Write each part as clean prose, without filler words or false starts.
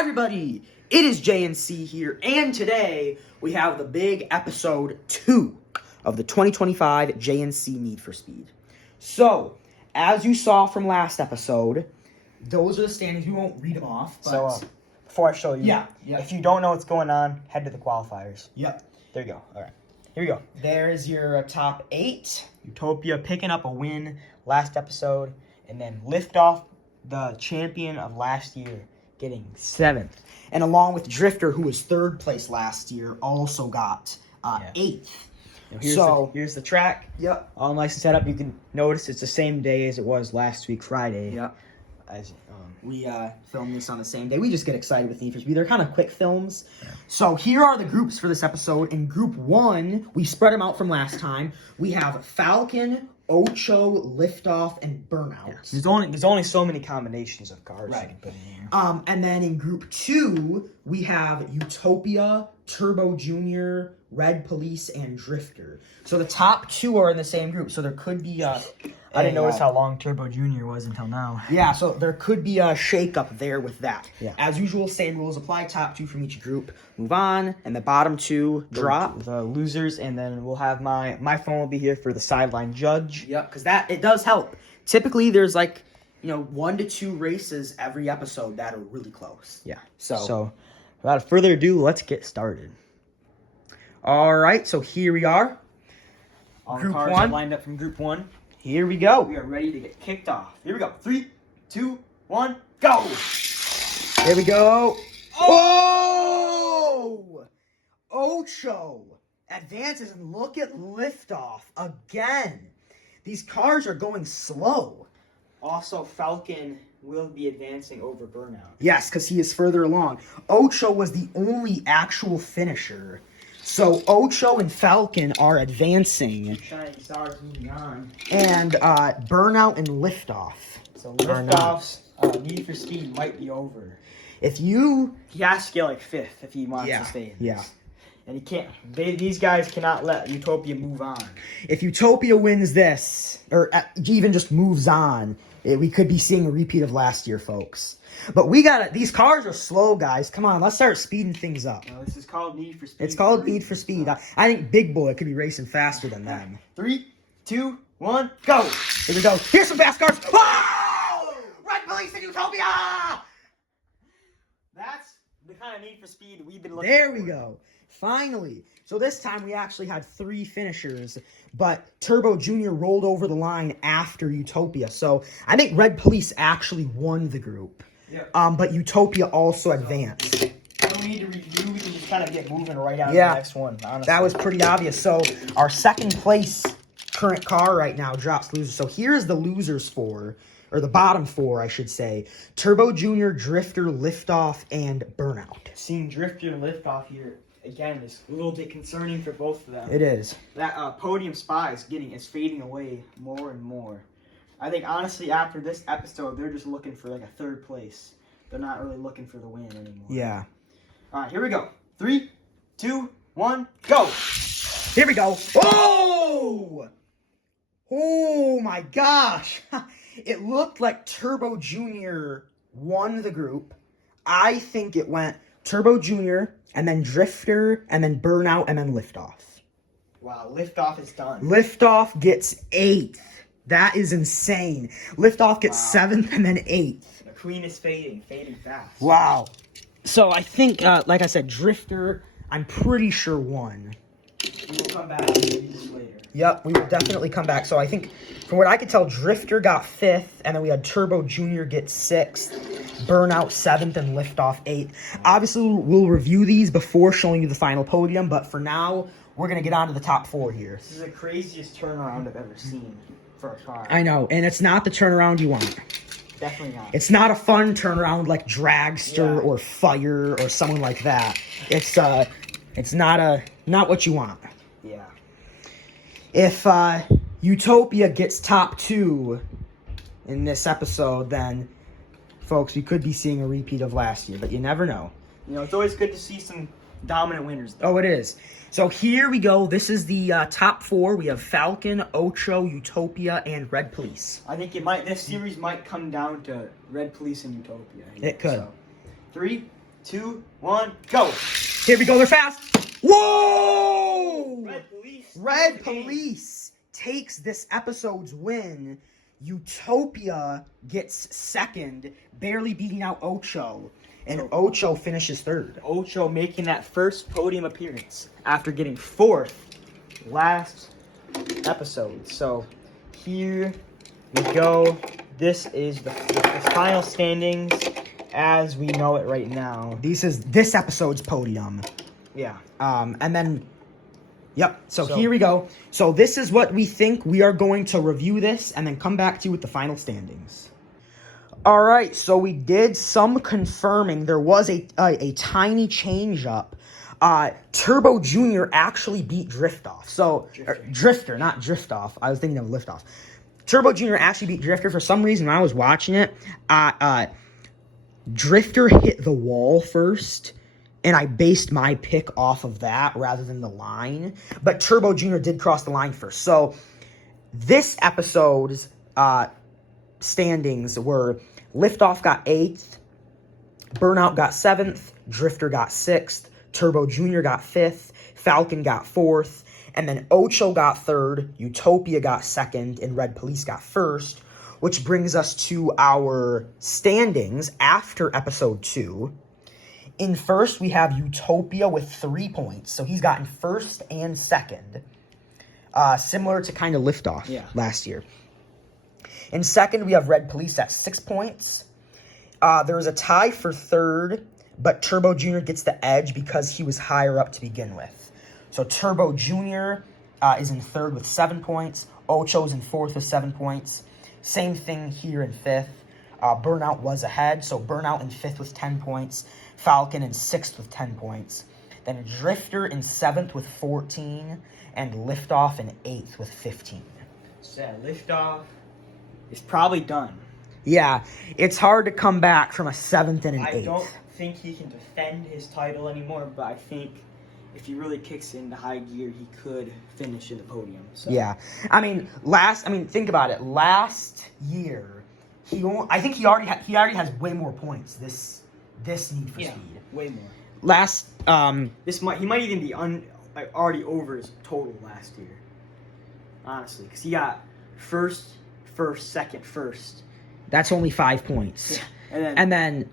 everybody, it is JNC here, and today we have the big episode 2 of the 2025 JNC Need for Speed. So, as you saw from last episode, those are the standings. We won't read them off. But... before I show you, yeah. If you don't know what's going on, head to the qualifiers. Yep. There you go. All right. Here we go. There's your top 8. Utopia picking up a win last episode, and then Liftoff, the champion of last year, getting 7th. And along with Drifter, who was 3rd place last year, also got 8th. Here's the track. Yep. All nice and set up. You can notice it's the same day as it was last week, Friday. Yep. We filmed this on the same day. We just get excited with Need for Speed. They're kind of quick films. Yeah. So here are the groups for this episode. In Group 1, we spread them out from last time. We have Falcon, Ocho, Liftoff, and Burnout. Yeah. There's only so many combinations of cars you can put in here. And then in Group 2, we have Utopia, Turbo Junior, Red Police, and Drifter. So the top 2 are in the same group. So there could be I didn't notice how long Turbo Junior was until now. Yeah, so there could be a shake-up there with that. Yeah. As usual, same rules apply. Top 2 from each group move on, and the bottom 2 drop. The losers, and then we'll have my phone will be here for the sideline judge. Yep, because it does help. Typically, there's 1 to 2 races every episode that are really close. Yeah. So without further ado, let's get started. All right, so here we are. All Group the cars 1 are lined up from Group 1. Here we go. We are ready to get kicked off. Here we go. 3, 2, 1, go! Here we go. Oh! Ocho advances, and look at Liftoff again. These cars are going slow. Also, Falcon will be advancing over Burnout. Yes, because he is further along. Ocho was the only actual finisher. So Ocho and Falcon are advancing. Shining stars moving on. And Burnout and Liftoff. So Liftoff's Need for Speed might be over. He has to get 5th if he wants to stay in this. Yeah. And he can't. These guys cannot let Utopia move on. If Utopia wins this, or even just moves on, we could be seeing a repeat of last year, folks. But these cars are slow, guys. Come on, let's start speeding things up. No, this is called Need for Speed. It's called Need for Speed. I think Big Boy could be racing faster than them. 3, 2, 1, go! Here we go. Here's some fast cars. Oh! Red Police and Utopia! That's the kind of Need for Speed we've been looking for. There we go. Finally. So this time we actually had 3 finishers, but Turbo Junior rolled over the line after Utopia. So I think Red Police actually won the group. Yeah. But Utopia also advanced. We don't need to review. We can just kind of get moving right on to the next one, honestly. That was pretty obvious. So our 2nd place current car right now drops losers. So here's the losers for, or the bottom 4, I should say. Turbo Junior, Drifter, Liftoff, and Burnout. Seeing Drifter and Liftoff here again is a little bit concerning for both of them. It is. That podium spot is fading away more and more. I think, honestly, after this episode, they're just looking for a 3rd place. They're not really looking for the win anymore. Yeah. All right, here we go. 3, 2, 1, go! Here we go. Oh! Oh, my gosh. It looked like Turbo Junior won the group. I think it went Turbo Junior, and then Drifter, and then Burnout, and then Liftoff. Wow, Liftoff is done. Liftoff gets 8th. That is insane. Liftoff gets 7th and then 8th. The queen is fading fast. Wow. So I think, like I said, Drifter, I'm pretty sure won. We will come back and review this later. Yep, we will definitely come back. So I think, from what I could tell, Drifter got 5th, and then we had Turbo Junior get 6th, Burnout 7th, and Liftoff 8th. Obviously, we'll review these before showing you the final podium, but for now, we're going to get on to the top 4 here. This is the craziest turnaround I've ever seen for a car. I know, and it's not the turnaround you want. Definitely not. It's not a fun turnaround like Dragster or Fire or someone like that. It's not what you want. Yeah. If Utopia gets top 2 in this episode, then, folks, we could be seeing a repeat of last year, but you never know. It's always good to see some dominant winners, though. Oh, it is. So here we go. This is the top 4. We have Falcon, Ocho, Utopia, and Red Police. I think this series might come down to Red Police and Utopia. It could. So, 3, 2, 1, go! Here we go. They're fast. Whoa! Red Police. Red Police takes this episode's win. Utopia gets second, barely beating out Ocho. And Ocho finishes third. Ocho making that first podium appearance after getting 4th last episode. So here we go. This is the final standings as we know it right now. This episode's podium. Yeah. And then, yep. So here we go. So this is what we think. We are going to review this and then come back to you with the final standings. All right. So we did some confirming. There was a tiny change up. Turbo Jr. actually beat Driftoff. So Drifter, not Driftoff. I was thinking of Liftoff. Turbo Jr. actually beat Drifter. For some reason, when I was watching it, Drifter hit the wall first. And I based my pick off of that rather than the line. But Turbo Jr. did cross the line first. So this episode's standings were Liftoff got 8th, Burnout got 7th, Drifter got 6th, Turbo Jr. got 5th, Falcon got 4th, and then Ocho got 3rd, Utopia got 2nd, and Red Police got 1st, which brings us to our standings after episode 2. In first, we have Utopia with 3 points. So he's gotten 1st and 2nd. Similar to kind of Liftoff last year. In second, we have Red Police at 6 points. There is a tie for 3rd, but Turbo Jr. gets the edge because he was higher up to begin with. So Turbo Jr. Is in 3rd with 7 points. Ocho's in 4th with 7 points. Same thing here in 5th. Burnout was ahead, so Burnout in 5th with 10 points. Falcon in 6th with 10 points. Then Drifter in 7th with 14. And Liftoff in 8th with 15. So Liftoff is probably done. Yeah, it's hard to come back from a 7th and an 8th. I don't think he can defend his title anymore, but I think if he really kicks into high gear, he could finish in the podium. So. Yeah, think about it. Last year, I think he already has way more points. This Need for Speed, way more. He might even be already over his total last year. Honestly, because he got first, second, first. That's only 5 points. Yeah. And then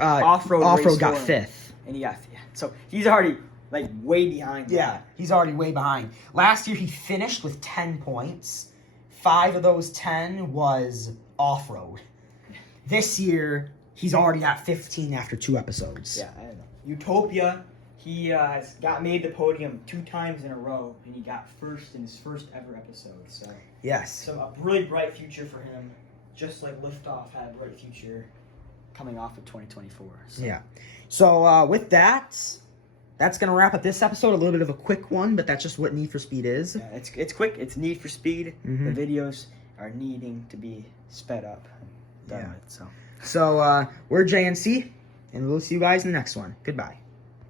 Off-road got 5th. And he got so he's already way behind. Yeah, he's already way behind. Last year he finished with 10 points. 5 of those 10 was off-road. This year he's already at 15 after 2 episodes. Yeah, I don't know. Utopia, he has made the podium 2 times in a row, and he got 1st in his first ever episode. So yes, so a really bright future for him, just like Liftoff had a bright future coming off of 2024. So. Yeah. So with that's gonna wrap up this episode. A little bit of a quick one, but that's just what Need for Speed is. Yeah, it's quick. It's Need for Speed. Mm-hmm. The videos are needing to be sped up. Done with, so we're JNC, and we'll see you guys in the next one. Goodbye.